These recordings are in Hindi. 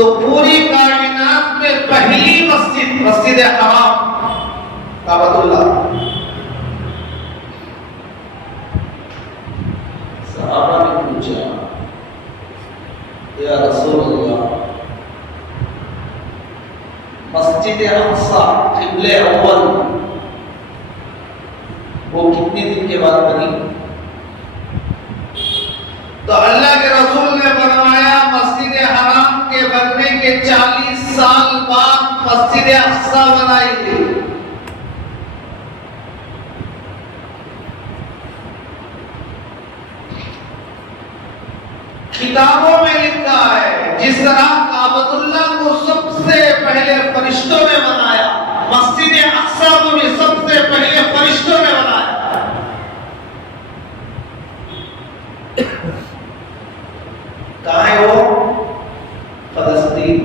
तो पूरी कायनात में पहली मस्जिद मस्जिद हराम काबतुल्लाह। सहाबा ने पूछा, या रसूल अल्लाह, मस्जिद अक्सा क़िबले अव्वल वो कितने दिन के बाद बनी? तो अल्लाह के रसूल ने फरमाया, मस्जिद हराम के बनने के 40 साल बाद मस्जिद अक्सा बनाई गई। किताबों में लिखा है, जिस तरह काबतुल्लाह को सबसे पहले फरिश्तों ने बनाया, मस्जिद अक्सा को भी सबसे पहले फरिश्तों ने बनाया। कहाँ है वो? फलस्तीन।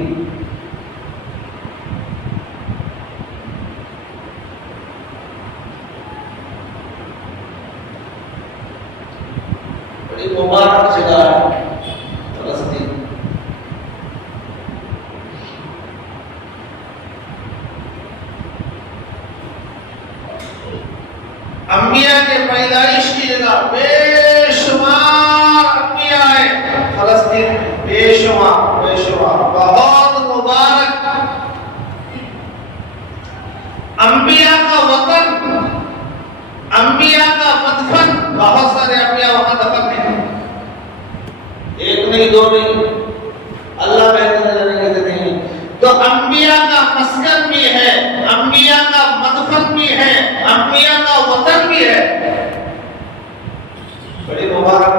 बड़ी मुबारक जगह है फलस्तीन। अंबिया के पैदाइश की जगह, बेशुमार अंबिया है फलस्तीन में, बेशुमार बेशुमार, बहुत मुबारक अंबिया का वतन, अंबिया का मदफन। बहुत सारे अंबिया वहां दफन हैं, एक नहीं दो नहीं, अल्लाह बेहतर जानेंगे नहीं। तो अंबिया का मस्कन भी है, अंबिया का मदफन भी है, अंबिया का वतन भी है। बड़ी मुबारक।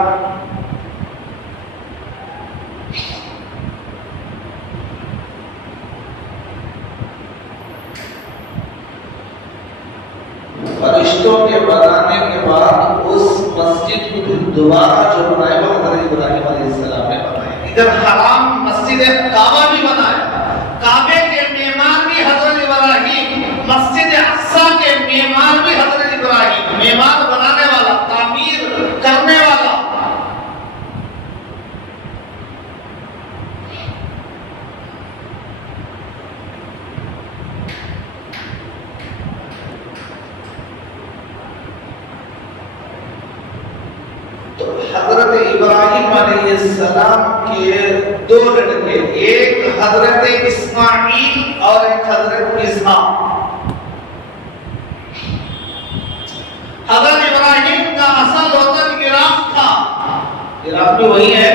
फरिश्तों के बनाने के बाद उस मस्जिद को फिर दोबारा जो बनाया वो हज़रत इब्राहीम अलैहिस्सलाम ने बनाया। इधर हराम मस्जिद काबा भी बनाया, काबे के मेहमान भी हज़रत इब्राहीम, मस्जिद अक्सा के मेहमान भी हज़रत इब्राहीम, मेहमान बनाने वाला, तामीर करने वाला। तो हजरत इब्राहीम अलैहिस्सलाम के दो लड़के, एक हजरत इस्माईल और एक हजरत इसहाक। हजरत इब्राहीम का असल वतन इराक था, इराक भी वही है।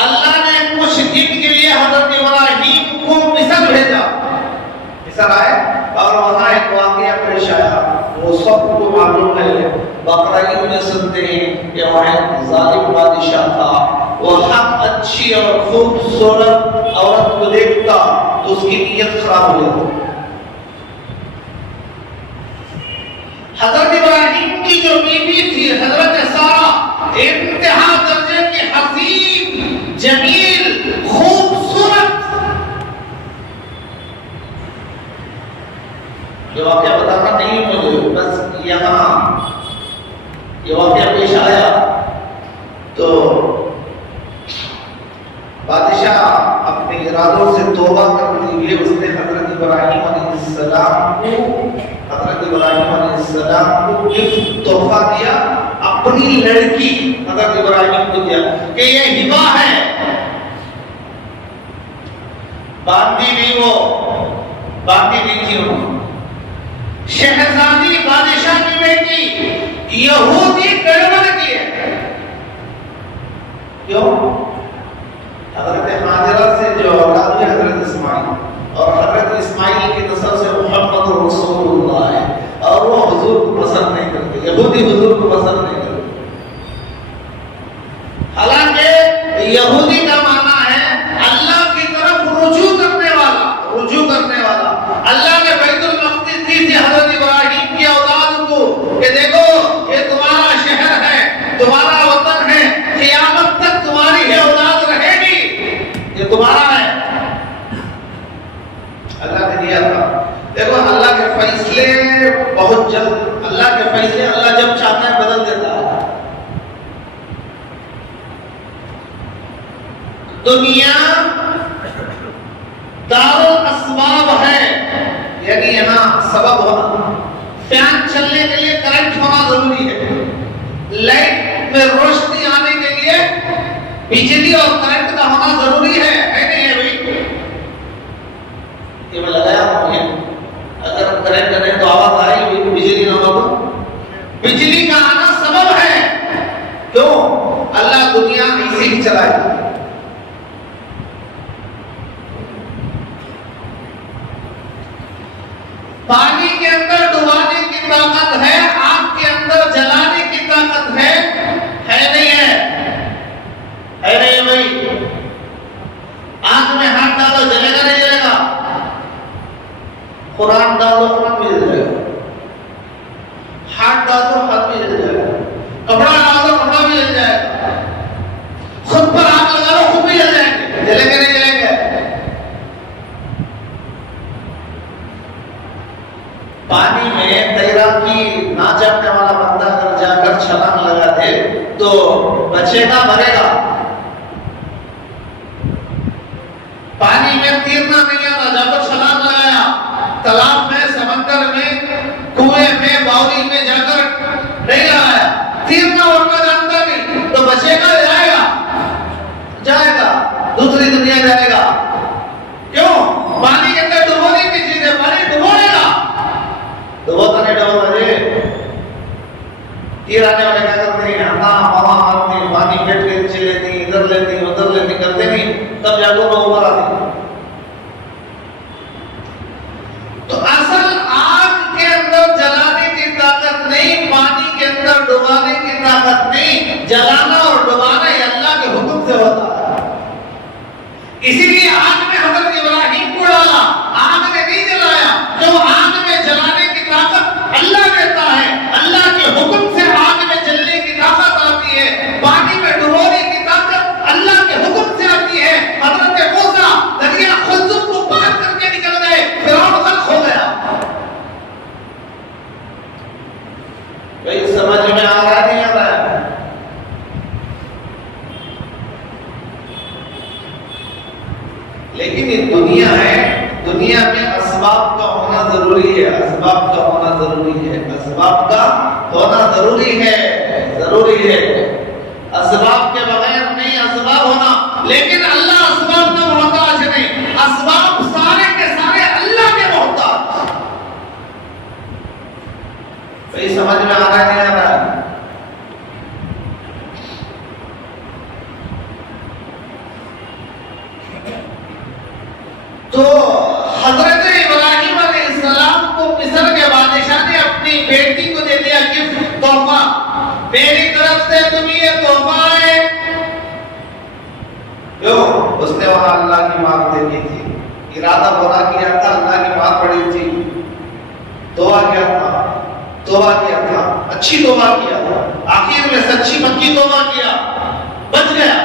अल्लाह ने कुछ दिन के लिए हजरत इब्राहीम को मिस्र भेजा, मिस्र आए और वहां एक वाकया पेश आया, वो सबको मालूम है। बकरा में सुनते हैं कि वहां एक जालिम बादशाह था, वो हक अच्छी और खूबसूरत औरत को देखता तो उसकी नीयत खराब हो जाती। हजरत इब्राहीम की जो बीवी थी हजरत सारा, इंतहा दर्जे की हसीन, जमील, खूबसूरत। ये वाकया बताना नहीं मुझे, बस यहाँ ये वाकया पेश आया तो बादशाह अपने इरादों से तौबा करते हुए उसने हजरत इब्राहीम अलैहिस्सलाम को गिफ्ट तोहफा दिया, अपनी लड़की हजरत इब्राहीम को दिया कि ये हिबा है। बांधी भी वो बांधी भी थी, शहजादी बादशाह की बेटी, यहूदी गड़बड़ की है। क्यों? हजरत हाजरा से जो औलाद है हजरत इस्माईल, और हजरत इस्माईल की नस्ल से मुहम्मद रसूलुल्लाह है, और वो हुजूर को पसंद नहीं करते, यहूदी हुजूर को पसंद नहीं करते। हालांकि यहूदी का मानना है अल्लाह की तरफ रुजू करने वाला, रुजू करने वाला। अल्लाह ने बैतुल मक़दिस दी थी हजरत इब्राहीम की औलाद को कि देखो ये तुम्हारा शहर है, तुम्हारा वतन है, क़यामत तक तुम्हारी फैसले बहुत जल्द, अल्लाह के फैसले अल्लाह जब चाहता है बदल देता है। दुनिया दारुल असबाब है, यानी यहाँ सबब होना। फैन चलने के लिए करंट होना जरूरी है, लाइट में रोशनी आने के लिए बिजली और करंट का होना जरूरी है नहीं है भाई? ये मैं लगाया हूं, अगर करंट नहीं तो आवाज आएगी, बिजली ना हो तो बिजली का आना सबब है। क्यों? अल्लाह दुनिया ऐसे ही चलाएगा। पानी के अंदर डुबाने की ताकत है, आग के अंदर जलाने की ताकत है नहीं है? है नहीं भाई? आग में हाथ डालो जलेगा नहीं जलेगा? कुरान डालो कुरान भी जल जाएगा, हाथ डालो हाथ भी जल जाएगा, कपड़ा डालो कपड़ा भी जल जाएगा, खुद पर आग लगा लो खुद भी जल जाएंगे। जलेंगे नहीं जलेंगे? पानी में तैराकी ना जानने वाला बंदा अगर जाकर छलांग लगा दे तो बचेगा मरेगा? पानी में तैरना नहीं आता, जाकर छलांग लगाया, तालाब में, समंदर में, कुएं में, बावली में जाकर नहीं लगाया, तैरना उड़ना जानता नहीं, तो बचेगा जाएगा? जाएगा, दूसरी दुनिया जाएगा। क्यों? पानी के अंदर डुबोने की चीज है, पानी डुबोएगा, डुबोता नहीं डुबोता जी। तीर आने वाले क्या करते हैं? हवा मारते हैं, पानी पेट के नीचे लेते हैं, इधर लेते हैं उधर लेते हैं, करते नहीं, तब जाकर वो ऊपर आते हैं। तो असल आग के अंदर जलाने की ताकत नहीं, पानी के अंदर डुबाने की ताकत नहीं, जलाना और डुबाना ये अल्लाह के हुक्म से होता है। इसीलिए आग में हजरत इब्राहिम को डाला, आग ने नहीं जलाया। जो आग में जलाने की ताकत अल्लाह देता है, अल्लाह के हुक्म से आग में जलने की ताकत आती है, पानी में डुबोने की ताकत अल्लाह के हुक्म से आती है। हजरत मूसा दरिया खुल्जुम को पार करके निकल गए, फिरौन गर्क हो गया। भाई समझ में आ रहा नहीं आ रहा है? लेकिन ये दुनिया है, दुनिया में असबाब का होना जरूरी है, असबाब का होना जरूरी है, असबाब का होना जरूरी है, जरूरी है। असबाब के बगैर नहीं असबाब होना, लेकिन अल्लाह असबाब का मोहताज नहीं, असबाब सारे के सारे अल्लाह के मोहताज। तो ये समझ में आ रहा है नहीं आ रहा है? तो हजरत इब्राहिम अलैहिस्सलाम को मिस्र के बादशाह ने अपनी बेटी को दे दिया गिफ्ट, तोहफा, मेरी तरफ से तुम्हें ये तोहफा है। क्यों? उसने वहां अल्लाह की मांग देखी थी, इरादा बुरा किया था, अल्लाह की मांग पड़ी थी, दुआ किया था, तौबा किया था, अच्छी तौबा किया था, आखिर में सच्ची पक्की तौबा किया, बच गया।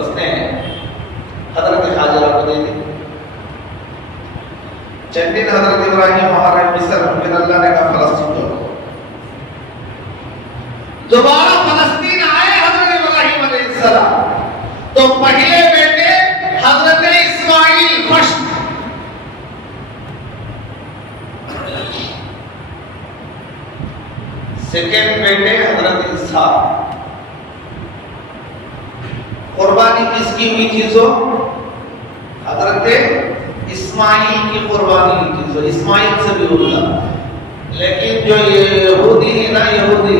उसने हजरत हाजरा को दे दी। चंडी ने हजरत इब्राहिम हमारे मिस्र, फिर अल्लाह ने कहा फलस्तीन दो। दोबारा फलस्तीन आए हजरत इब्राहिम अलैहिस्सलाम, तो पहले बेटे हजरत इस्माइल फर्स्ट, सेकेंड बेटे हजरत इसहाक। कुर्बानी किसकी हुई थी? जो हजरत इस्माइल की कुर्बानी हुई थी, जो इस्माइल से भी उल्ला। लेकिन जो यहूदी है ना, यहूदी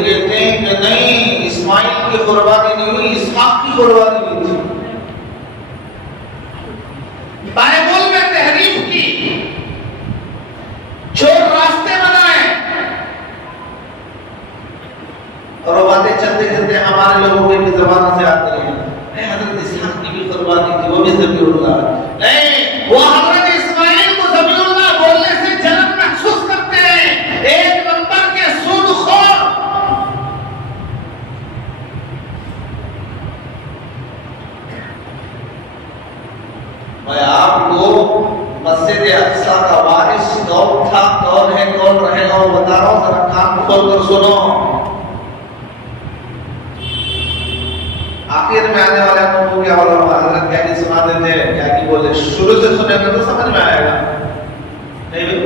कहते हैं कि नहीं, इस्माइल की कुर्बानी नहीं हुई, इसहाक की कुर्बानी हुई थी। बाइबल में तहरीफ की, जो रास्ते बनाए, और वो बातें चलते चलते हमारे लोगों के भी जबान से आती हैं, हजरत इसहाक की भी कुर्बानी थी, वो भी ज़बीहुल्लाह। नहीं, वो हजरत इस्माइल को ज़बीहुल्लाह बोलने से जलन महसूस करते हैं, एक नंबर के सूदखोर। मैं आपको मस्जिद अक्सा का वारिस कौन था, कौन है, कौन रहेगा, वो बता रहा हूं, जरा कान खोल कर सुनो। आखिर में आने वाले को क्या बोला, हजरत क्या की सुना देते हैं, क्या की बोले, शुरू से सुनेंगे तो समझ में आएगा। नहीं भाई,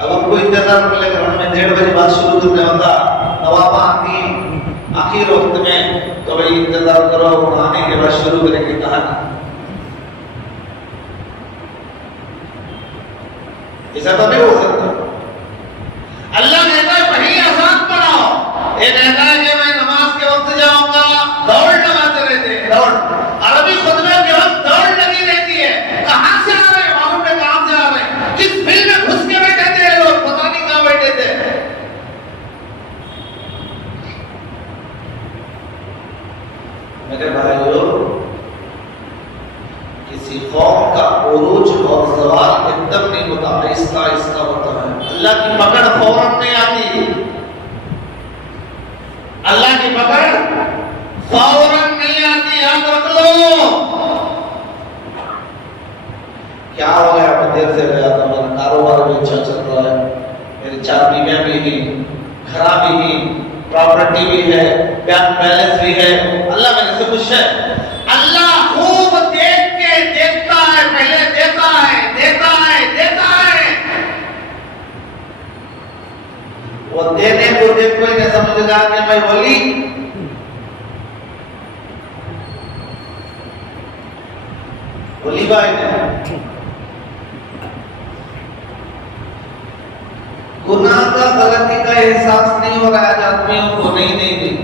अब हमको इंतजार कर ले, घर में 1:30 बजे बात शुरू करने होता, नवाबा आती आखिर वक्त में, तो भाई इंतजार करो, आने के बाद शुरू करेंगे कहानी। ऐसा तो नहीं हो सकता। अल्लाह कहता है वही आसान बनाओ। ये कहता है कि मैं नमाज के वक्त जाऊंगा, दौड़ लगाते रहते हैं, दौड़। अरबी खुतबे के वक्त दौड़ लगी रहती है। कहां से आ रहे हैं, मालूम है कहां से आ रहे हैं, किस फील्ड में घुस के बैठे थे लोग, पता नहीं कहां बैठे थे। मेरे भाइयों, किसी कौम का उरूज और ज़वाल एकदम नहीं होता, आहिस्ता आहिस्ता होता है। अल्लाह की पकड़ फौरन नहीं आती, अल्लाह की पकड़ फौरन नहीं आती, याद रख लो। क्या हो गया, मैं देर से गया था, मेरा कारोबार भी अच्छा चल रहा है, मेरी 4 बीवियां भी हैं, घर भी हैं, प्रॉपर्टी भी है, बैंक बैलेंस भी है, अल्लाह मेरे से खुश है। अल्लाह खूब देख के देखता है, पहले देता है, देता है, देता है। वो देने को देखो ही नहीं समझेगा कि मैं बोली भाई ने गुनाह का, गलती का एहसास नहीं हो रहा है आदमियों को, नहीं नहीं नहीं,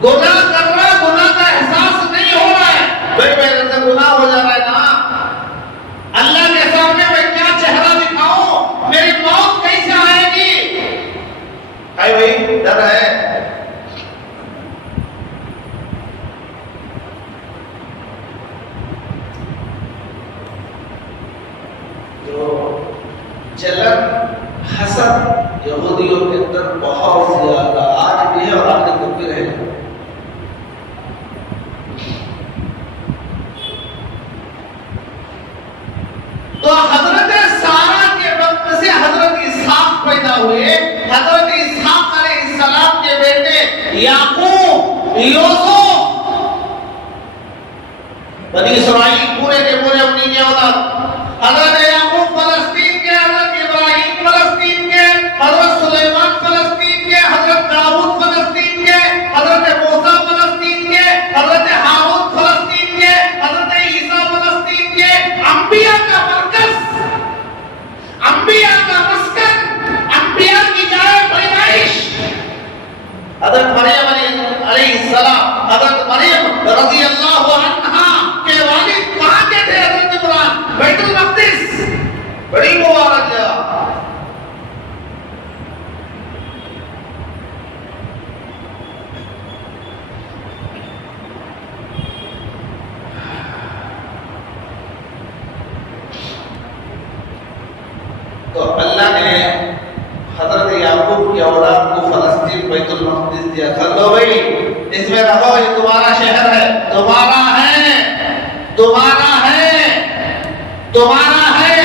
गुनाह कर रहा, गुनाह का एहसास नहीं हो रहा है। भाई मेरे से गुनाह हो जा रहा है ना, अल्लाह के सामने मैं क्या चेहरा दिखाऊं, मेरी मौत कैसे आएगी। भाई डर है। जो जलन, हसद यहूदियों के अंदर बहुत ज्यादा आज भी है और आगे तक भी रहेगा। तो हजरत सारा के वक्त से हजरत इसहाक पैदा हुए। हजरत इसहाक अलैहिस्सलाम के बेटे याकूब, यूसुफ, बनी इस्राइल पूरे के पूरे उन्हीं के औलाद। हजरत याकूब फलस्तीन के, हजरत इब्राहिम फलस्तीन के, हजरत सुलेमान फलस्तीन के, हजरत दाऊद फलस्तीन के, हजरत मूसा फलस्तीन के, हजरत हारून फलस्तीन के, हजरत ईसा फलस्तीन के। अंबिया का मरकज, अंबिया का मस्कन, अंबिया की जाए पैदाइश। हजरत मरियम अलैहिस्सलाम, हजरत मरियम रज़ियल्लाहु अन्हा के वालिद कहां के थे? हजरत इब्राहिम, बैतुल मक़दिस, बड़ी मुबारक जगह। तो अल्लाह ने हजरत याकूब की औलाद को फलस्तीन बैतुल मक़दिस दिया। चलो भाई इसमें रहो, ये तुम्हारा शहर है, तुम्हारा है, तुम्हारा है, तुम्हारा है।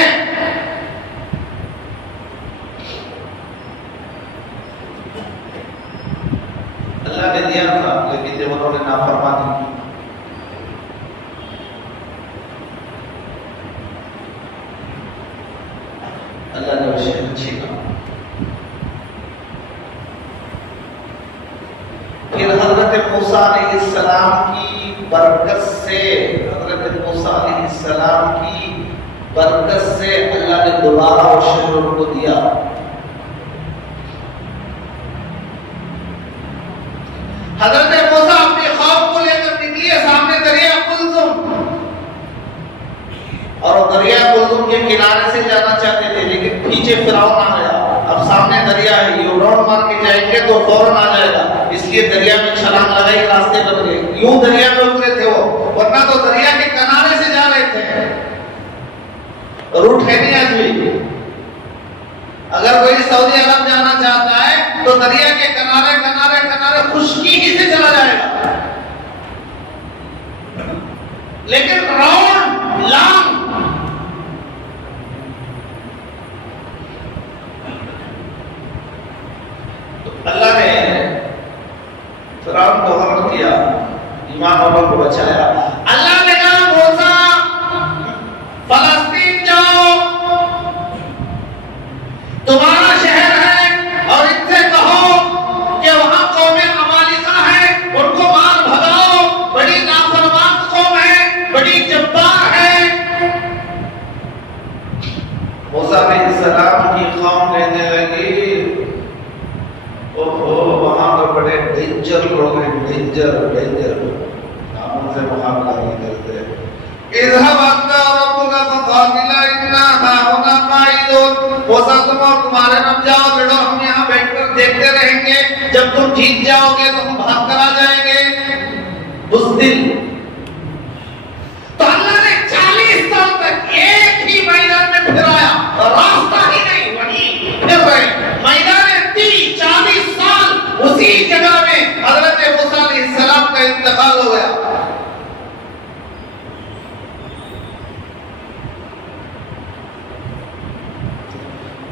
अल्लाह ने दिया था, लेकिन जब उन्होंने नाफरमानी की, अल्लाह ने वो शहर छीना। फिर हजरत मूसा अलैहिस्सलाम की बरकत से, हजरत मूसा अलैहिस्सलाम की बरकत से अल्लाह ने दोबारा वो शहर उनको दिया। हजरत मूसा अपने ख्वाब को लेकर निकले, सामने दरिया कुलजुम, और दरिया कुलजुम के किनारे से जाना चाहते थे, लेकिन पीछे फिरौन आ गया। अब सामने दरिया है, ये राउंड मार के जाएंगे तो फौरन आ जाएगा, इसलिए दरिया में छलांग लगाई, रास्ते बन गए। यूं दरिया में उतरे थे वो, वरना तो दरिया के किनारे से जा रहे थे। रूट है नहीं आज भी। अगर कोई सऊदी अरब जाना चाहता है तो दरिया के किनारे किनारे किनारे खुशकी ही से चला जाएगा, लेकिन राउंड लॉन्ग बचाया। अल्लाह ने कहा मूसा फलस्तीन जाओ, तुम्हारा शहर है, और इनसे कहो कि वहां कौमे अमालिका है, उनको मार भगाओ, बड़ी नाफरमान कौम है, बड़ी जब्बार है। मूसा अलैहिस्सलाम की कौम कहने लगी, ओहो वहां तो बड़े डेंजर लोग हैं, डेंजर आप उनसे मुकाबला नहीं करते। इज़हब अन्ता रब्बुका फक़ातिला इन्ना हाहुना काइदून, मूसा तुम और तुम्हारे रब जाओ, लड़ो, हम यहाँ बैठकर देखते रहेंगे, जब तुम जीत जाओगे तो हम भाग कर आ जाएंगे। बुज़दिल तो अल्लाह ने 40 साल तक एक ही मैदान में फिराया, रास्ता ही नहीं, वहीं फिर रहे मैदान 40 साल उसी जगह में हजरत मूसा अलैहिस्सलाम का इंतकाल हो गया।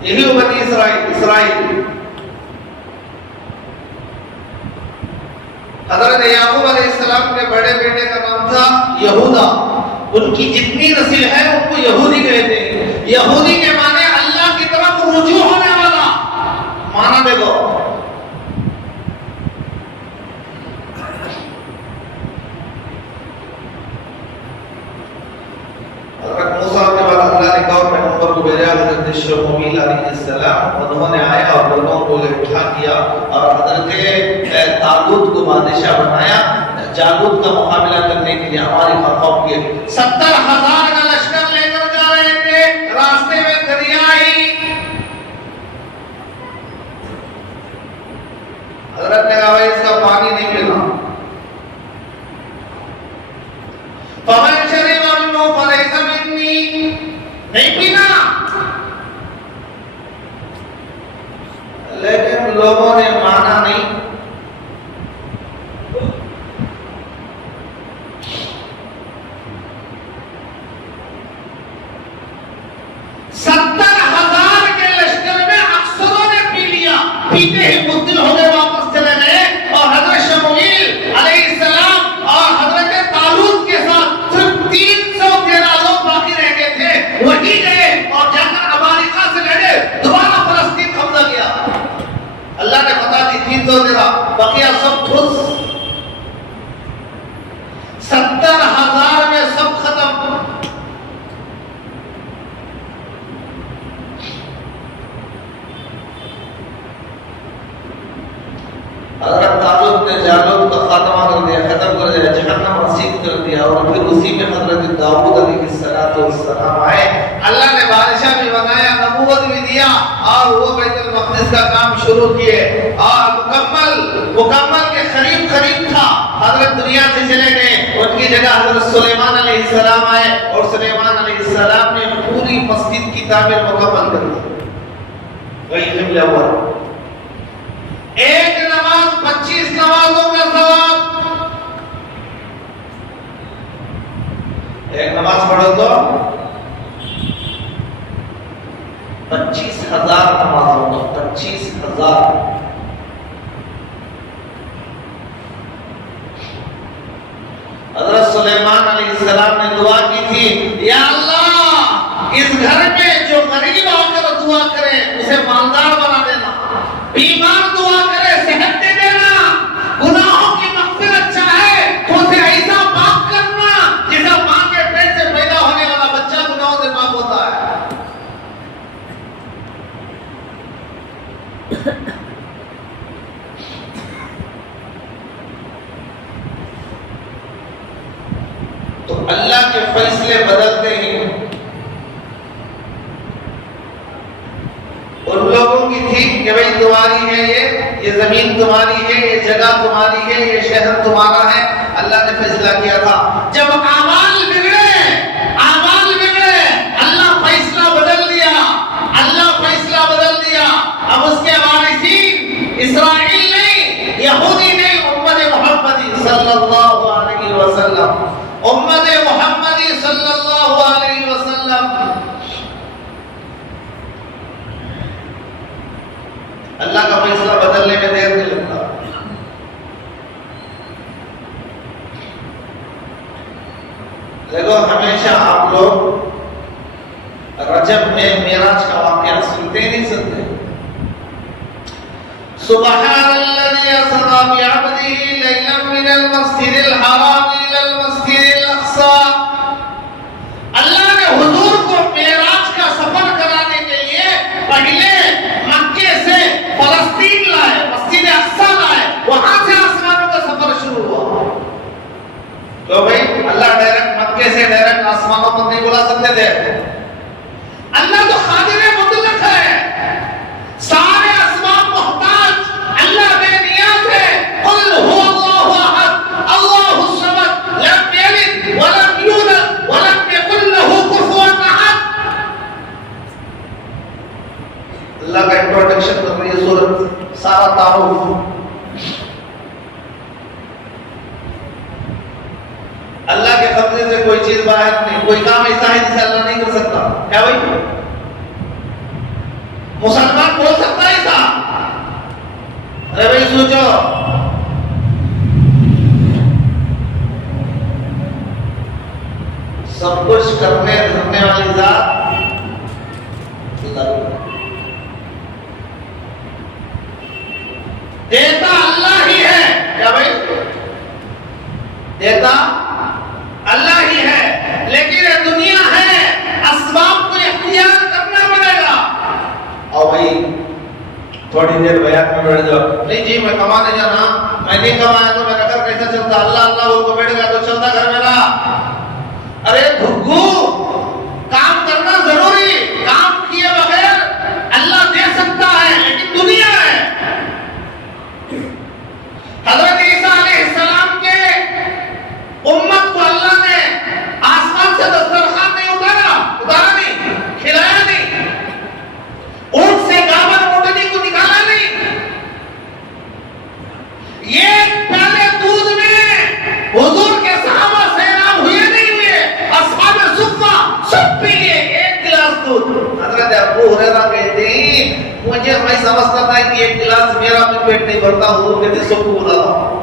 यही बनी इसराइल। हजरत याकूब अलैहिस्सलाम के बड़े बेटे का नाम था यहूदा। उनकी जितनी नस्ल है उनको यहूदी कहते हैं। यहूदी के माने अल्लाह की तरफ रुजू होने वाला, माना देखो। मूसा के बाद अल्लाह ने कहा पैगंबर को भेजा हजरत शुमुईल अलैहिस्सलाम, उन्होंने आया और दोनों को इकट्ठा किया और हजरत तालूत को बादशाह बनाया। जालूत का मुकाबला करने के लिए हमारे खौफ किए 70,000 का लश्कर लेकर जा रहे थे, रास्ते में दरिया आई। हजरत ने कहा इसका पानी नहीं पीना, फमन शरिबा मिन्हु फलैसा मिन्नी, नहीं पीना। लेकिन लोगों ने माना नहीं। पीते ही मुद्दिल हो गए, वापस चले गए और हजरत शमूएल अलैहिस्सलाम और हजरत तालूत के साथ सिर्फ 313 लोग बाकी रह गए थे। वही गए और जाकर अमालिका से लड़े, दोबारा फलस्तीन कब्जा किया। अल्लाह ने बता दी 313, बकिया सब खुश। 70,000 में सब खत्म। हजरत तालूत ने जालूत का खात्मा कर दिया, खत्म कर दिया, जहन्नम हसीब कर दिया। और फिर उसी में हजरत दाऊद अलैहिस्सलाम आए। अल्लाह ने बादशाह भी बनाया, नबूवत भी दिया और वो बैतुल मक़दिस का काम शुरू किए और मुकम्मल के करीब था। हजरत दुनिया से चले गए, उनकी जगह हजरत सुलेमान अलैहिस्सलाम आए और सुलेमान अलैहिस्सलाम ने पूरी मस्जिद की तामीर मुकम्मल कर दी। वही क़िबला हुआ। एक नमाज 25 नमाजों का सवाब। एक नमाज पढ़ो तो 25,000 नमाजों का 25,000। हज़रत सुलेमान अलैहिस्सलाम ने दुआ की थी, या अल्लाह इस घर में जो गरीब आकर दुआ करे उसे मालदार बना देना, बीमार दुआ करे सेहत दे देना, गुनाहों की मग़फ़िरत चाहे तो उसे ऐसा पाक करना जैसा मां के पेट से पैदा होने वाला बच्चा गुनाहों से पाक होता है। तो अल्लाह के फैसले बदलते हैं। उन लोगों की थी कि भाई तुम्हारी है ये जमीन तुम्हारी है, ये जगह तुम्हारी है, ये शहर तुम्हारा है। अल्लाह ने फैसला किया था। जब आमाल बिगड़े अल्लाह फैसला बदल दिया। अब उसके वारिसीन इस्राइल नहीं, यहूदी नहीं, उम्मत मोहम्मदी सल्लल्लाहु अलैहि वसल्लम, उम्मत मोहम्मदी सल्लल्लाहु अलैहि वसल्लम। अल्लाह का फैसला बदलने में देर नहीं लगता। देखो हमेशा आप लोग रजब में मेराज का वाकया सुनते नहीं सुनते? सुबहानल्लज़ी असरा बिअब्दिही लैलन मिनल मस्जिदिल हराम इलल मस्जिदिल अक़सा। अल्लाह ने हुजूर को मेराज का सफर कराने के लिए पहले मक्के से फलस्तीन लाए, मस्जिद अक़सा लाए, वहां से आसमानों का सफर शुरू हुआ। तो भाई अल्लाह डायरेक्ट मक्के से डायरेक्ट आसमानों पर नहीं बुला सकते थे। अल्लाह तो खादिर मुतलक है, सारे असबाब मोहताज, अल्लाह बेनियाज है। कुल हुवल्लाहु अहद, अल्लाहुस समद, लम यलिद व लम यूलद व लम यकुल लहू कुफुवन अहद। अल्लाह का इंट्रोडक्शन कर रही है सूरत, सारा तारुफ। अल्लाह के कब्जे से कोई चीज बाहर नहीं, कोई काम ऐसा है जिसे अल्लाह नहीं कर सकता। क्या भाई? मुसलमान बोल सकता है ऐसा? अरे भाई सोचो, सब कुछ करने धरने वाली जात देता अल्लाह ही है। क्या भाई? देता अल्लाह ही है, लेकिन ये दुनिया है, असबाब को इख्तियार करना पड़ेगा। और भाई थोड़ी देर बयान में बैठ जाओ, नहीं जी मैं कमाने जाना, मैं नहीं कमाया तो मेरा घर कैसा चलता? अल्लाह अल्लाह बोल के बैठ गया तो चलता घर मेरा? अरे भुग्गू, काम करना जरूरी, काम किए बगैर अल्लाह दे सकता है, लेकिन दुनिया है। हज़रत ईसा अलैहिस्सलाम के उम्मत को अल्लाह ने आसमान से दस्तरखान नहीं उतारा नहीं, खिलाया नहीं, ऊंट से गाभन मोटनी को निकाला नहीं, ये प्याले दूध में हुजूर के सहाबा सैराब हुए नहीं हुए, असहाब सुफ़ा सब पी लिए एक गिलास दूध। हज़रत अबू हुरैरा कहते हैं मुझे मैं समझता था कि एक गिलास मेरा भी पेट नहीं भरता, हुजूर कहते सबको बुलाओ।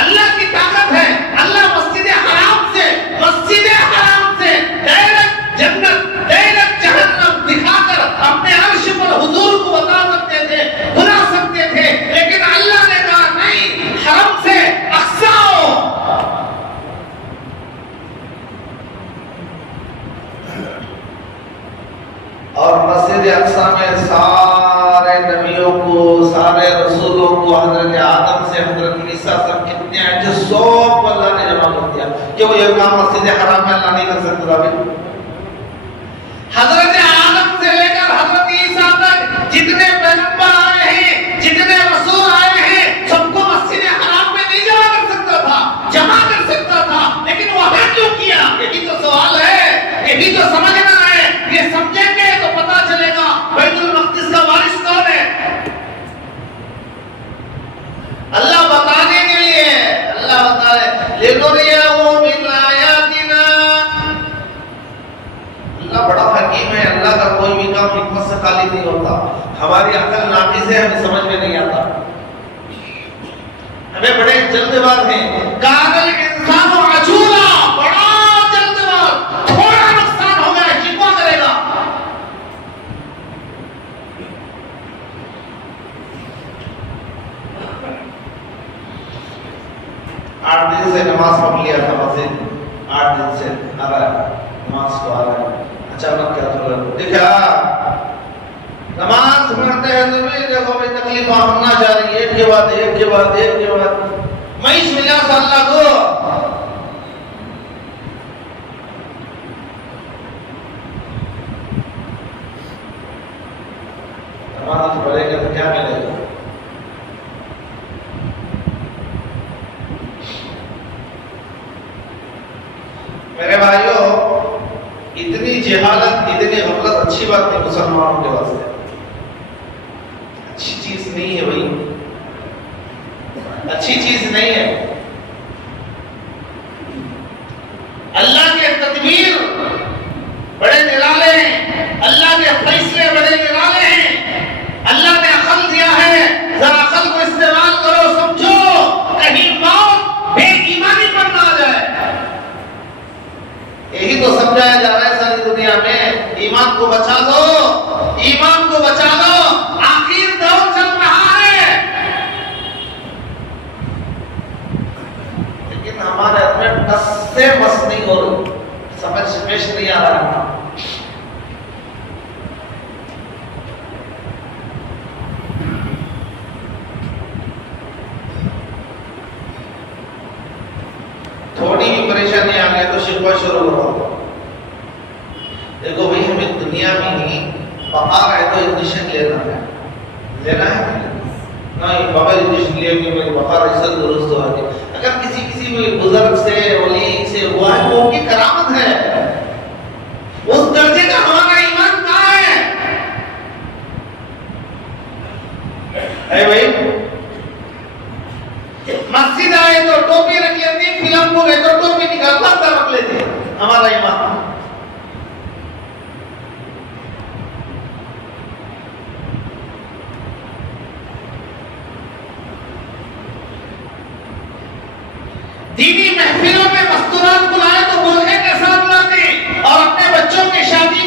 अल्लाह की ताकत है, अल्लाह मस्जिद हराम से डायरेक्ट जन्नत डायरेक्ट जहन्नम दिखाकर अपने अर्श पर हुजूर को बता सकते थे, बुला सकते थे, लेकिन अल्लाह ने कहा नहीं, हरम से अक़सा आओ। और मस्जिद अक़सा में सारे नबियों को, सारे रसूलों को, हज़रत आदम से हज़रत ईसा तक कितने हैं जो सब अल्लाह ने जमा कर दिया। क्यों? ये काम मस्जिद हराम में अल्लाह नहीं कर सकता भाई? हज़रत आदम से लेकर हज़रत ईसा तक जितने पैगंबर आए हैं, जितने रसूल आए हैं, सबको मस्जिद हराम में नहीं जमा कर सकता था, जमा कर सकता था, लेकिन वहां क्यों किया? यही तो सवाल है, यही तो समझना है। ये समझेंगे तो पता चलेगा बैतुल मक़दिस का वारिस कौन है। अल्लाह बताने के लिए, अल्लाह बता रहे लिनुरियहु मिन आयातिना। अल्लाह बड़ा हकीम है, अल्लाह का कोई भी काम हिकमत से खाली नहीं होता। हमारी अकल नाक़िस है, हमें समझ में नहीं आता, हमें बड़े जल्दबाज हैं। कागल इंसान अजूला, बड़ा जल्दबाज, थोड़ा नुकसान हो गया शिकवा करेगा। 8 दिन से नमाज पढ़ लिया था, मस्जिद 8 दिन से आ रहा है, नमाज को आ रहा है, अचानक क्या चल रहा है? देखा नमाज पढ़ते हैं तो भी देखो भाई तकलीफ होना जा रही है, एक के बाद मैं इस मिला अल्लाह को नमाज पढ़ेगा तो क्या मिलेगा? मेरे भाइयों, इतनी जहालत, इतनी गफलत अच्छी बात नहीं मुसलमानों के वास्ते, अच्छी चीज नहीं है भाई, अच्छी चीज नहीं है। अल्लाह के तदबीर बड़े निराले हैं, अल्लाह के फैसले बड़े निराले हैं। अल्लाह ने अकल दिया है, जरा अकल को इस्तेमाल करो, समझो। कहीं मौत ईमान को बचा लो, ईमान को बचा लो, आखिर दौर चल रहा है। लेकिन हमारे अंदर टस से मस नहीं हो रही, समझ पेश नहीं आ रहा। थोड़ी भी परेशानी आ गई तो शिकवा शुरू हो। देखो भाई, हमें दुनिया में ही बकार है तो इंजेक्शन लेना है नहीं, बगैर इंजेक्शन लिए भी मेरी बकार ऐसा दुरुस्त हो जाती। अगर किसी बुजुर्ग से वली से हुआ है वो उनकी करामत है, उस दर्जे का हमारा ईमान कहाँ है भाई? मस्जिद आए तो टोपी रख लेते, फिल्म को गए तो टोपी निकाल पर्दा रख लेते, हमारा ईमान। दीनी महफिलों में मस्तूरात बुलाए तो बुलहे के साथ बुलाते और अपने बच्चों के शादी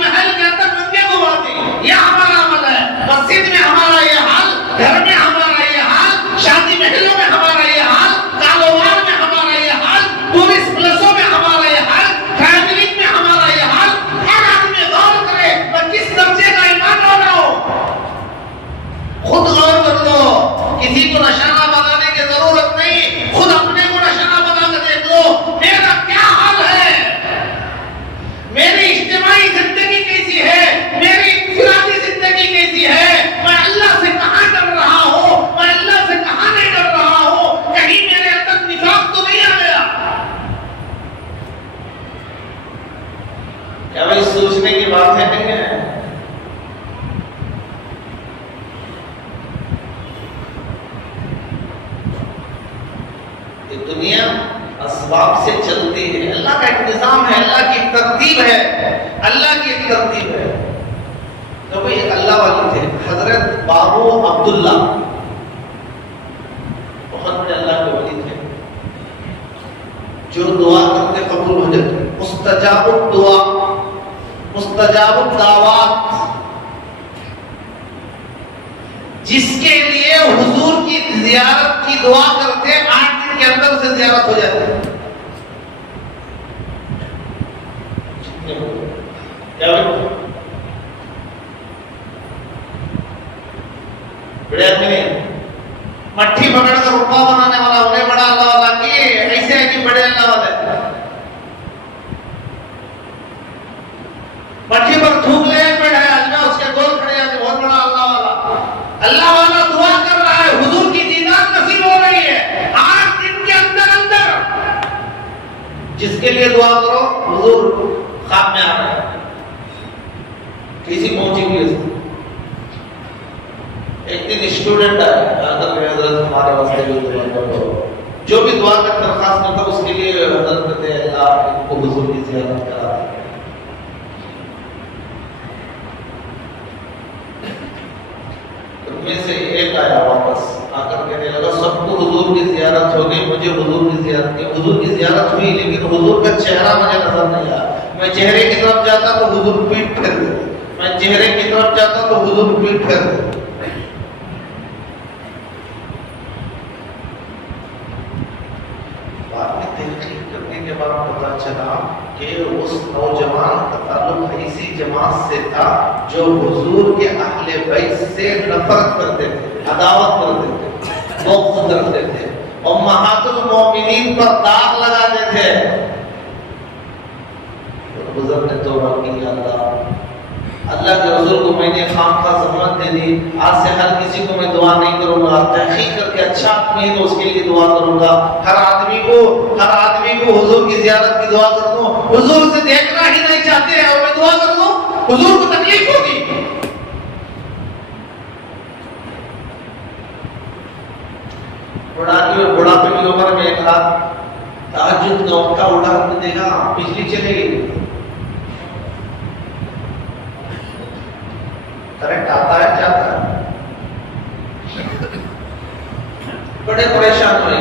महल के अंदर नंगे घुमाते। यह हमारा अमल है। मस्जिद में हमारा ये हाल, घर में हमारा ये हाल, शादी महलों में हमारा ये हाल, कारोबार में हमारा ये हाल, टूरिस्ट प्लेसों में हमारा ये हाल, ट्रैवलिंग में हमारा ये हाल। हर आदमी गौर करे मैं किस दर्जे का ईमान वाला हूं। खुद गौर कर लो, किसी को निशाना बनाने की जरूरत नहीं, खुद अपने को निशाना बनाकर देख लो, मेरा क्या हाल है, मेरी इज्तिमाई जिंदगी कैसी है, मेरी इंफरादी जिंदगी कैसी है, मैं अल्लाह से कहां डर रहा हूं, मैं अल्लाह से कहां नहीं डर रहा हूं, कहीं मेरे अंदर निफाक तो नहीं आ गया। क्या भाई सोचने की बात है नहीं है? दुनिया असबाब से चलती है, अल्लाह का एक निजाम है, अल्लाह की एक तरतीब है, अल्लाह की एक तरतीब है। तो भाई एक अल्लाह वाले थे हजरत बाबू अब्दुल्ला, बहुत बड़े अल्लाह के वली थे, जो दुआ करते कबूल हो जाती, मुस्तजाबुद दुआ, मुस्तजाबुद दावात, जिसके लिए हुजूर की जियारत की दुआ करते 8 दिन के अंदर से जियारत हो जाती है। क्या बड़े आदमी ने मट्ठी पकड़कर रुपा बनाने वाला उन्हें बड़ा अल्लाह वाला की, ऐसे है कि बड़े अल्लाह वाले मट्ठी पर थूक ले बैठा है आदमी, उसके गोल खड़े आदमी, बहुत बड़ा अल्लाह वाला दुआ कर रहा है, हुजूर की दीदार नसीब हो रही है 8 दिन के अंदर अंदर। जिसके लिए दुआ करो हुजूर ख्वाब में आ रहा है, किसी पहुंची हुई। एक दिन स्टूडेंट आया, हजरत हमारे वास्ते भी दुआ करो, जो भी दुआ का दरखास्त करता उसके लिए हजरत कहते हैं अल्लाह इनको हुजूर की ज़ियारत करा। में से एक आया वापस आकर कहने लगा सबको हुजूर की ज़ियारत हो गई, मुझे हुजूर की ज़ियारत नहीं। हुजूर की ज़ियारत हुई लेकिन हुजूर का चेहरा मुझे नजर नहीं आया। मैं चेहरे की तरफ जाता तो हुजूर पीठ फेर देते, मैं चेहरे की तरफ जाता तो हुजूर पीठ फेर देते। बाद में तहकीक करने के बाद पता चला कि उस नौजवान का ताल्लुक ऐसी जमात से था जो हुजूर के अहले बैत से नफरत करते थे, अदावत करते थे, बुग़्ज़ करते थे, उम्महातुल मोमिनीन पर दाग लगाते थे। तो बुजुर्ग ने तौबा की, अल्लाह के रसूल को मैंने खामखा ज़मानत दे दी, आज से हर किसी को मैं दुआ नहीं करूंगा, तहकीक करके अच्छा आदमी है तो उसके लिए दुआ करूंगा। हर आदमी को हुजूर की ज़ियारत की दुआ कर दूं, हुजूर से देखना ही नहीं चाहते हैं और मैं दुआ कर दूं, हुजूर को तकलीफ होगी। बुढ़ापे की उम्र में एक रात तहज्जुद का वक्त उठा के देखा बिजली चली गई, करंट आता है जाता है, बड़े परेशान हुए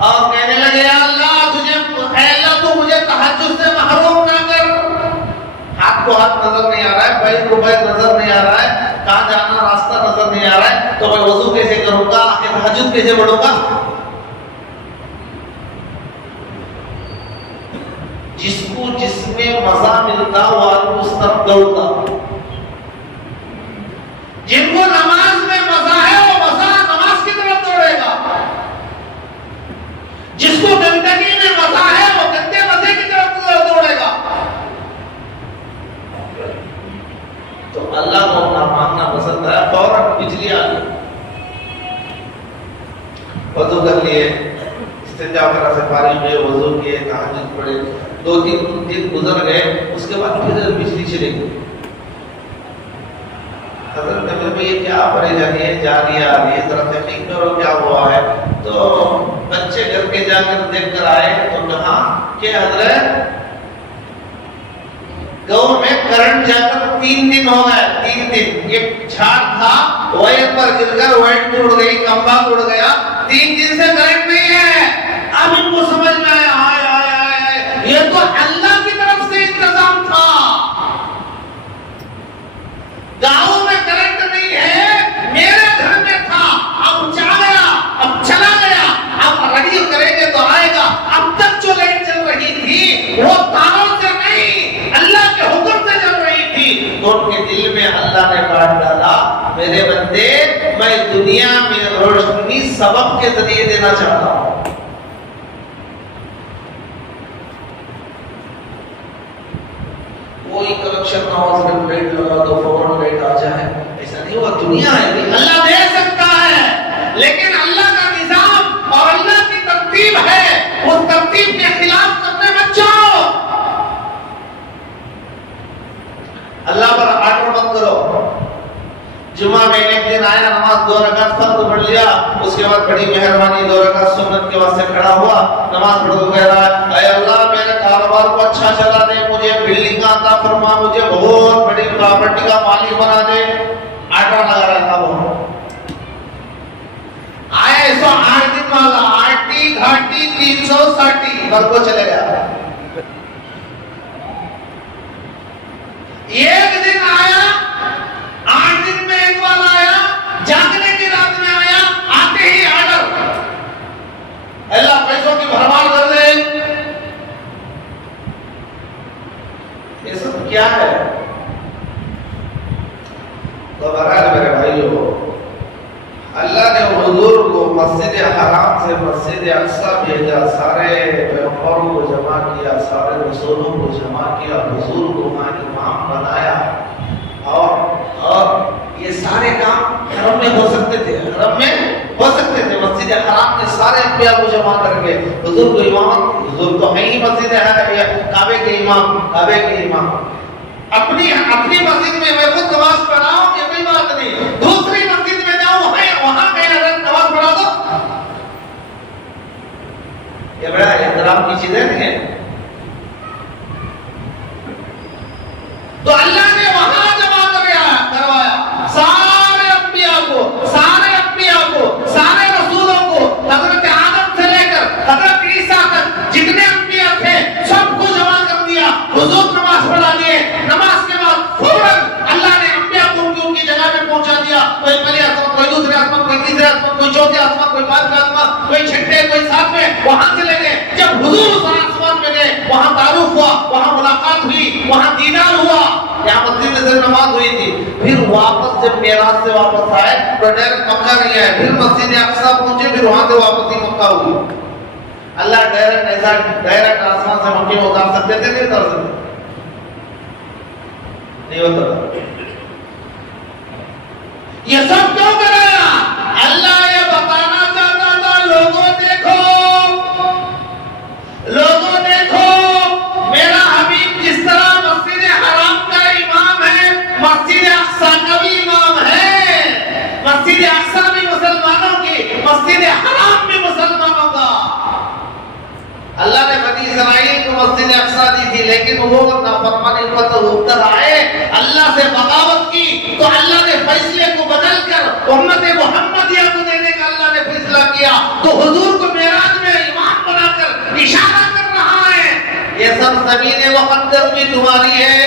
और कहने लगे अल्लाह तू मुझे तहज्जुद से महरूम ना कर। हाथ हाथ को हाथ नजर नहीं आ रहा है, पैर को पैर नजर नहीं आ रहा है, कहाँ जाना रास्ता नजर नहीं आ रहा है, तो मैं वजू कैसे करूंगा, तहज्जुद कैसे पढ़ूंगा? जिसको जिसमें मजा मिलता वो आदमी उस तरफ दौड़ता। जिनको नमाज में मजा है वो मजा नमाज की तरफ दौड़ेगा। जिसको गंदगी में मजा है वो गंदे मजे की तरफ दौड़ेगा। तो अल्लाह को ना मानना पसंद है, फौरन बिजली आ गई, वजू कर लिए, इस्तिंजा वगैरह से फारिग हुए, वजू किए, तहज्जुद पढ़े, 2-3 दिन गुजर गए, उसके बाद फिर बिजली चली गई। हजरत नबी भाई ये क्या परेशानी है, जा रही आ रही है, जरा तहकीक करो क्या हुआ है। तो बच्चे घर के जाकर देख कर आए तो कहा कि हजरत गांव में करंट जाकर 3 दिन हो गए, 3 दिन। एक झाड़ था वायर पर गिरकर वायर टूट गई, खंभा टूट गया, 3 दिन से करंट नहीं है। अब इनको समझ में आया, हाय हाय हाय, ये तो अल्लाह की तरफ से इंतजाम था। गांव में करंट नहीं है, मेरे घर में था, अब जा गया, अब चला गया, अब रेडी करेंगे तो आएगा। अब तक जो लाइट चल रही थी वो तारों से नहीं, अल्लाह के हुक्म से चल रही थी। तो उनके दिल में अल्लाह ने बात डाला, मेरे बंदे मैं दुनिया में रोशनी सबब के जरिए देना चाहता हूं। कोई कलेक्शन ना हो, सिर्फ लाइट लगा दो फौरन लाइट आ जाए, ऐसा नहीं हुआ। दुनिया है, अल्लाह दे सकता है, लेकिन अल्लाह का निजाम और अल्लाह की तरतीब है, उस तरतीब के खिलाफ करने मत जाओ। अल्लाह पर आर्डर मत करो। जुमा में एक दिन आया, नमाज 2 रकात फर्ज पढ़ लिया, उसके बाद बड़ी मेहरबानी 2 रकात सुन्नत के वास्ते खड़ा हुआ, नमाज पढ़ के कह रहा है, ऐ अल्लाह मेरे कारोबार को अच्छा चला दे, मुझे बिल्डिंग का अता फरमा, मुझे बहुत बड़ी प्रॉपर्टी का मालिक बना दे। आटा लगा रहा था वो। आया 108 दिन वाला, आटी घाटी 360 घर को चले गया। एक दिन आया, 8 दिन में एक बार आया, जागने की रात में आया, आते ही आर्डर, अल्लाह पैसों की भरमार कर दे। ये सब क्या है? तो बहरहाल मेरे भाइयों, अल्लाह ने हुजूर को मस्जिद हराम से मस्जिद अक्सा भेजा, सारे पैगंबरों को जमा किया, सारे रसूलों को जमा किया, हुजूर को वहां इमाम बनाया। और ये सारे काम हरम में हो सकते थे, हरम में हो सकते थे। मस्जिद हराम के सारे अंबिया को जमा करके हुजूर को इमाम, हुजूर तो है ही मस्जिद है, काबे के इमाम, काबे के इमाम। अपनी मस्जिद में मैं खुद नमाज पढ़ाऊं, ये कोई बात नहीं, दूसरी मस्जिद में जाऊं, वहां गए नमाज पढ़ा दो, ये बड़ा एहतराम की चीज है। तो अल्लाह ने वहां जमा करवाया सारे अंबिया को, सारे रसूलों को, हजरत आदम से लेकर हजरत ईसा तक जितने अंबिया थे सबको जमा कर दिया। हुजूर नमाज पढ़ा दिए, नमाज के बाद फौरन अल्लाह ने अंबिया को उनकी जगह पे पहुंचा दिया। कोई पहले आसमान, कोई दूसरे आसमान, कोई तीसरे आसमान, कोई चौथे आसमान, कोई पांचवें आसमान, कोई छठे, कोई सातवें, वहां चले गए। जब हुजूर उस आसमान पे गए, वहां तारुफ हुआ, वहां मुलाकात हुई, वहां दीदार हुआ, यहाँ मस्जिद में से नमाज हुई थी। फिर वापस जब मेराज से वापस आए तो डायरेक्ट मक्का नहीं आए, फिर मस्जिद अक्सा पहुंचे, फिर वहां से वापस ही मक्का हुई। अल्लाह डायरेक्ट आसमान से मक्के में उतार सकते थे, नहीं उतार सकते, नहीं होता। ये सब क्यों कराया? अल्लाह ये बताना चाहता था, लोगों देखो मेरा हबीब जिस तरह मस्जिद हराम का इमाम है, मस्जिद अक्सा का भी इमाम है। मस्जिद अक्सा भी मुसलमानों की, मस्जिद हराम भी मुसलमानों का। अल्लाह ने बनी इस्राइल को मस्जिद अक्सा दी थी, लेकिन वो नाफरमानी पर उतर आए, अल्लाह से बगावत की, तो अल्लाह ने फैसले को बदलकर उम्मत मुहम्मदिया को देने का अल्लाह ने फैसला किया। तो हुजूर को मेराज में इमाम बनाकर इशारा कर रहा है, ये सब ज़मीन मुक़द्दस भी तुम्हारी है,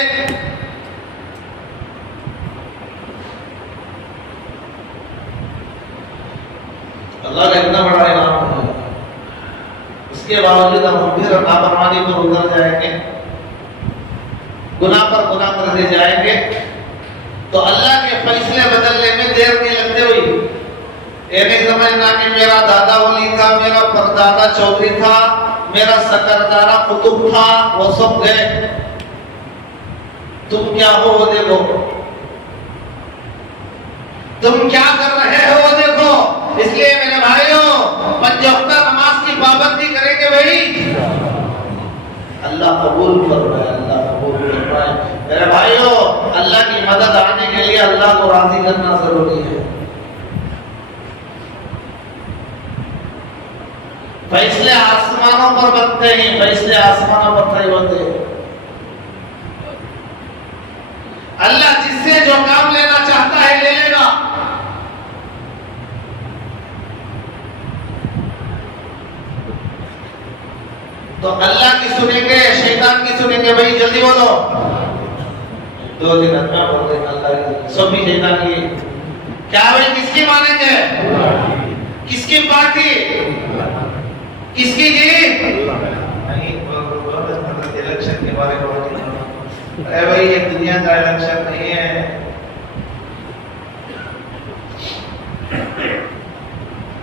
अल्लाह का इतना बड़ा इनाम है, उसके बावजूद हम फिर नाफरमानी पर उतर जाएंगे, गुनाह पर गुनाह करते जाएंगे, तो अल्लाह के फैसले बदलने में देर नहीं लगते हुई। ये नहीं समझना कि मेरा दादा वली था, मेरा परदादा चौधरी था, मेरा सकरदारा कुतुब था, वो सब गए, तुम क्या हो वो देखो, तुम क्या कर रहे हो वो देखो। इसलिए मेरे भाइयों, पंज वक्त नमाज की पाबंदी करेंगे भाई, अल्लाह कबूल फरमाए, अल्लाह कबूल फरमाए। मेरे भाइयों, अल्लाह की मदद आने के लिए अल्लाह को राजी करना जरूरी है। फैसले आसमानों पर बनते हैं, फैसले आसमानों पर नहीं बनते। अल्लाह जिससे जो काम लेना चाहता है ले लेगा। तो अल्लाह की सुनेंगे, शैतान की सुनेंगे? भाई जल्दी बोलो। 2 दिन अल्लाह बोल रहे, अल्लाह की सब भी शैतान की। क्या भाई किसकी मानेंगे? किसकी पार्टी? किसकी जी? नहीं, इलेक्शन के बारे में। अरे भाई ये दुनिया का इलेक्शन नहीं है,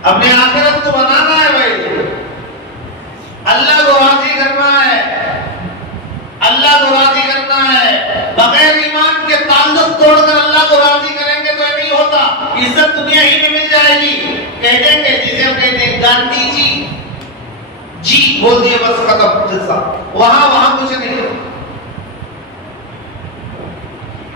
अपने आखिरत को बनाना है भाई, अल्लाह को राजी करना है, अल्लाह को राजी करना है। बगैर ईमान के ताल्लुक तोड़कर अल्लाह को राजी करेंगे तो ये नहीं होता। इज्जत दुनिया ही में मिल जाएगी, कह देंगे जिसे हम कहते हैं गांधी जी, जी बोल दिए बस खत्म, जैसा वहां कुछ नहीं,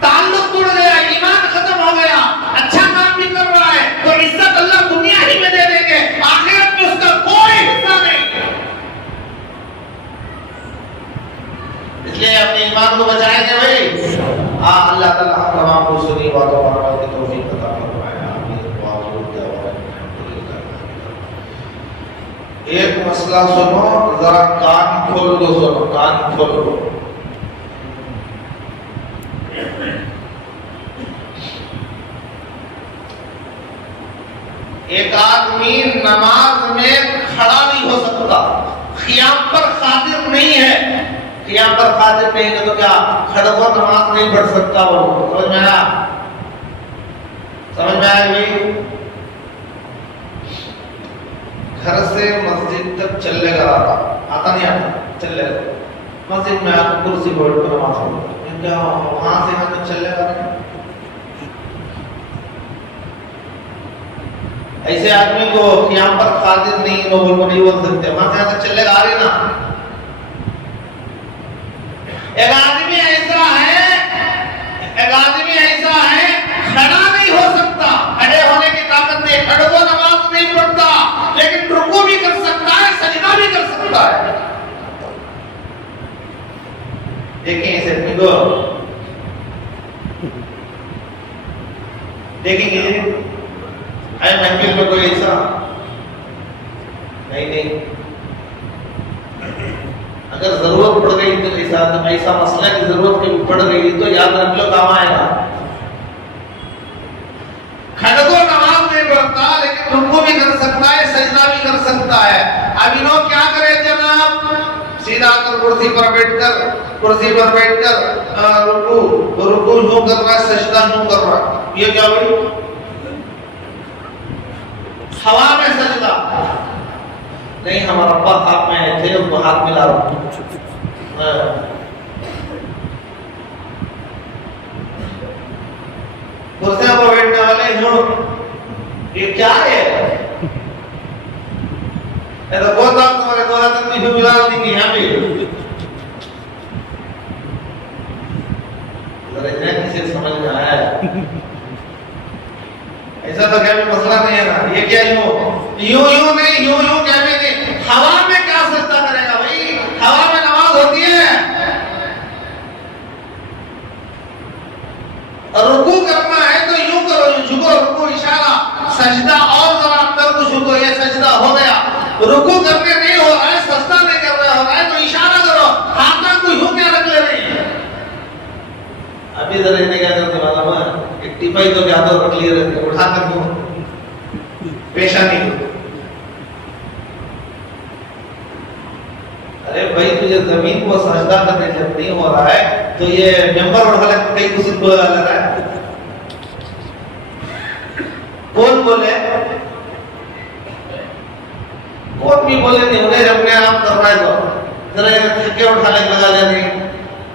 ताल्लुक टूट गया, ईमान खत्म हो गया, अच्छा काम भी कर रहा है तो इज्जत अल्लाह दुनिया ही में दे देंगे, आखिरत में उसका कोई हिस्सा नहीं। इसलिए अपने ईमान को बचाएंगे भाई। अल्लाह ताला हम तमाम को सुनी बातों पर तौफीक अता फरमाए। आमीन। एक मसला सुनो, जरा कान खोल दो, सुनो, कान खोल दो। एक आदमी नमाज में खड़ा नहीं हो सकता, क़ियाम पर कादिर नहीं है। क़ियाम पर कादिर नहीं है तो क्या खड़ा हुआ नमाज नहीं पढ़ सकता? वो समझ में आया? समझ में आया भाई? घर से मस्जिद तक चलने का आता नहीं आता, चलेगा मस्जिद में आप कुर्सी पर बैठ कर नमाज पढ़ो, क्या वहां से यहाँ तक चलेगा नहीं? ऐसे आदमी को क़ियाम पर कादिर नहीं, लोगों को नहीं बोल सकते, वहां से यहाँ तक चलेगा आ रही ना। एक आदमी ऐसा है खड़ा नहीं हो सकता, खड़े होने की ताकत नहीं, खड़े हो नमाज नहीं पढ़ता, लेकिन रुकू भी कर सकता है, सजदा भी कर सकता है। देखें इसे को, देखेंगे महफिल में कोई ऐसा नहीं। अगर जरूरत पड़ गई तो ऐसा मसला की जरूरत कभी पड़ गई तो याद रख लो, काम आएगा। खड़ा को नमाज नहीं पढ़ता, लेकिन रुकू भी कर सकता है, सजदा भी कर सकता है। अब इन्हों क्या करे जनाब? सीधा कर कुर्सी पर बैठकर रुकू यूं कर रहा है, सजदा यूं कर रहा है। ये क्या भाई? हवा में सजदा नहीं। हमारा अब्बा हाथ में थे, उनको हाथ मिला रहा। कुर्सियों पर बैठने वाले जो ये क्या है? ऐसा बहुत बार तुम्हारे द्वारा तक भी मिला देंगे यहाँ पे। किसी समझ में आया है? ऐसा तो क्या भी मसला नहीं है ना। ये क्या यूं नहीं क्या भी नहीं। हवा में क्या सजदा करेगा भाई? हवा में नमाज होती है। रुकू करना है तो यूं करो, झुको, रुकू इशारा, सजदा और जरा अंदर को झुको, ये सजदा हो गया। रुकू करने नहीं हो रहा है, सजदा नहीं कर रहा हो रहा है तो इशारा करो, हाथ को यूं क्या रख ले रही है। अभी जरा इन्हें क्या करने वाला हुआ, एक टिपाई तो क्या तो रख लिए रहते, उठा कर दो पेशानी अरे भाई तुझे जमीन को सजदा करने जब नहीं हो रहा है तो ये मेंबर उठा ले कई कुछ बोल रहा है। कौन बोले? कौन भी बोले नहीं, उन्हें अपने आप कर रहा है तो जरा ये थके उठा ले लगा ले रही,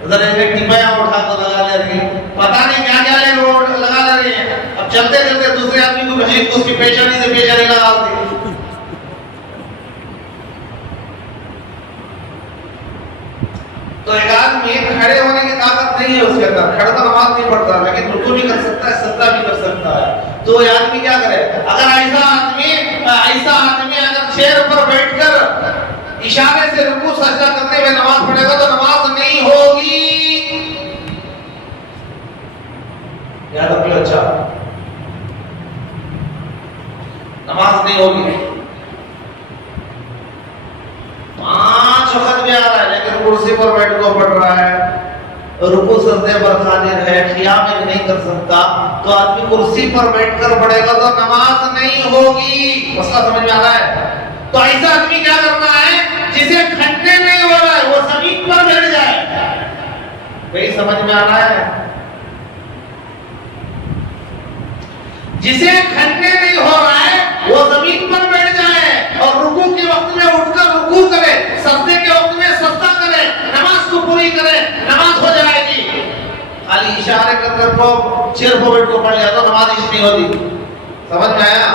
जरा ये टिपाया उठा कर लगा ले रही, पता नहीं क्या क्या ले रोड लगा ले रही है। अब चलते चलते दूसरे आदमी को भेज को उसकी पेशानी से पेशानी लगा दी। तो एक आदमी खड़े होने की ताकत नहीं है उसके अंदर, खड़ा तो नमाज नहीं पढ़ता लेकिन रुकू भी कर सकता है, सजदा भी कर सकता है। तो ये आदमी क्या करे? अगर ऐसा आदमी अगर चेयर पर बैठकर इशारे से रुकू सजदा करते हुए नमाज पढ़ेगा तो नमाज नहीं होगी। याद रखिए, अच्छा नमाज नहीं होगी। 5 वक्त भी आ रहा है लेकिन कुर्सी पर बैठ कर पढ़ रहा है, रुकू सजदे पर हाजिर है, क़ियाम नहीं कर सकता, तो आदमी कुर्सी पर बैठकर पढ़ेगा तो नमाज नहीं होगी। मसला समझ में आ रहा है? तो ऐसा आदमी क्या करना है? जिसे खटने नहीं हो रहा है वो जमीन पर बैठ जाए। भाई समझ में आ रहा है? जिसे खटने नहीं हो रहा है वो जमीन पर बैठ जाए और रुकू के वक्त में उठकर रुकू करे, सजदे के वक्त में सजदा करे, नमाज को पूरी करे, नमाज हो जाएगी। खाली इशारे कर को चेयर पर बैठ को पढ़ लिया तो नमाज इस नहीं होती। समझ में आया?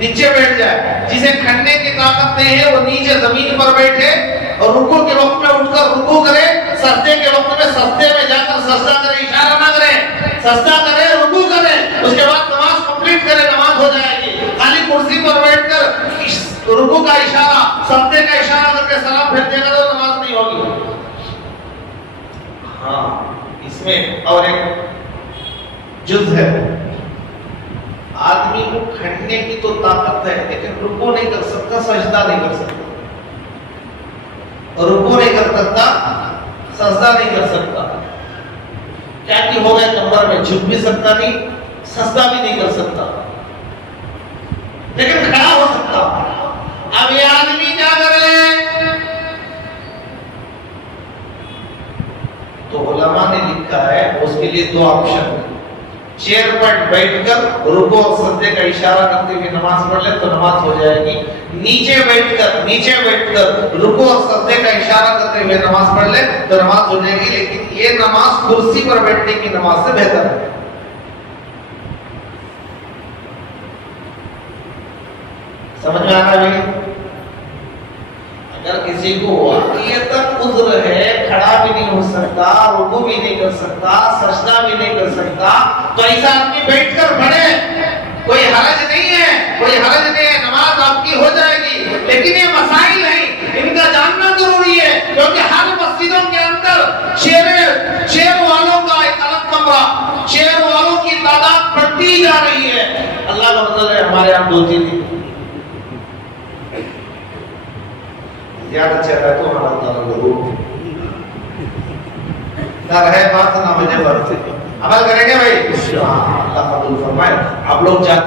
नीचे बैठ जाए, जिसे खटने की ताकत नहीं है वो नीचे जमीन पर बैठे और रुकू के वक्त में उठकर रुकू करे, सजदे के वक्त में सजदे में जाकर सजदा करे, इशारा ना करे, सजदा करे, रुकू करे, उसके बाद नमाज कंप्लीट करे, नमाज हो जाएगी। खाली कुर्सी पर बैठकर रुकू का इशारा, सजदे का इशारा करके सलाम फेर देगा तो नमाज नहीं होगी। हाँ, इसमें और एक जुज है, आदमी को खटने की तो ताकत है लेकिन रुकू नहीं कर सकता, सजदा नहीं कर सकता, रुकू नहीं कर सकता, सजदा नहीं कर सकता। क्या कि हो गया कमर में, झुक भी सकता नहीं, सजदा भी नहीं कर सकता, लेकिन खड़ा हो सकता। अब ये आदमी क्या करे? तो उलमा ने लिखा है उसके लिए 2 ऑप्शन। चेयर पर बैठकर रुकू और सजदे का इशारा करते हुए नमाज पढ़ ले तो नमाज हो जाएगी। नीचे बैठकर रुकू और सजदे का इशारा करते हुए नमाज पढ़ ले तो नमाज हो जाएगी, लेकिन ये नमाज कुर्सी पर बैठने की नमाज से बेहतर है। समझ में आ रहा है? अगर किसी को वाक़ियतन उज़्र है, खड़ा भी नहीं हो सकता, रुकू भी नहीं कर सकता, सजदा भी नहीं कर सकता, तो ऐसा आदमी बैठकर पढ़े, कोई हरज नहीं है, कोई हरज नहीं है, नमाज आपकी हो जाएगी। लेकिन ये मसाइल हैं, इनका जानना जरूरी है, क्योंकि हर मस्जिदों के अंदर शेर वालों का एक अलग कमरा, शेर वालों की तादाद बढ़ती जा रही है। अल्लाह का फजल है, हमारे यहाँ 2-3 दिन ज्यादा चल रहा है तो हमारा ताला जरूर ना रहे बात ना मुझे बढ़ते अमल करेंगे भाई। अल्लाह कबूल फरमाए। आप लोग जाते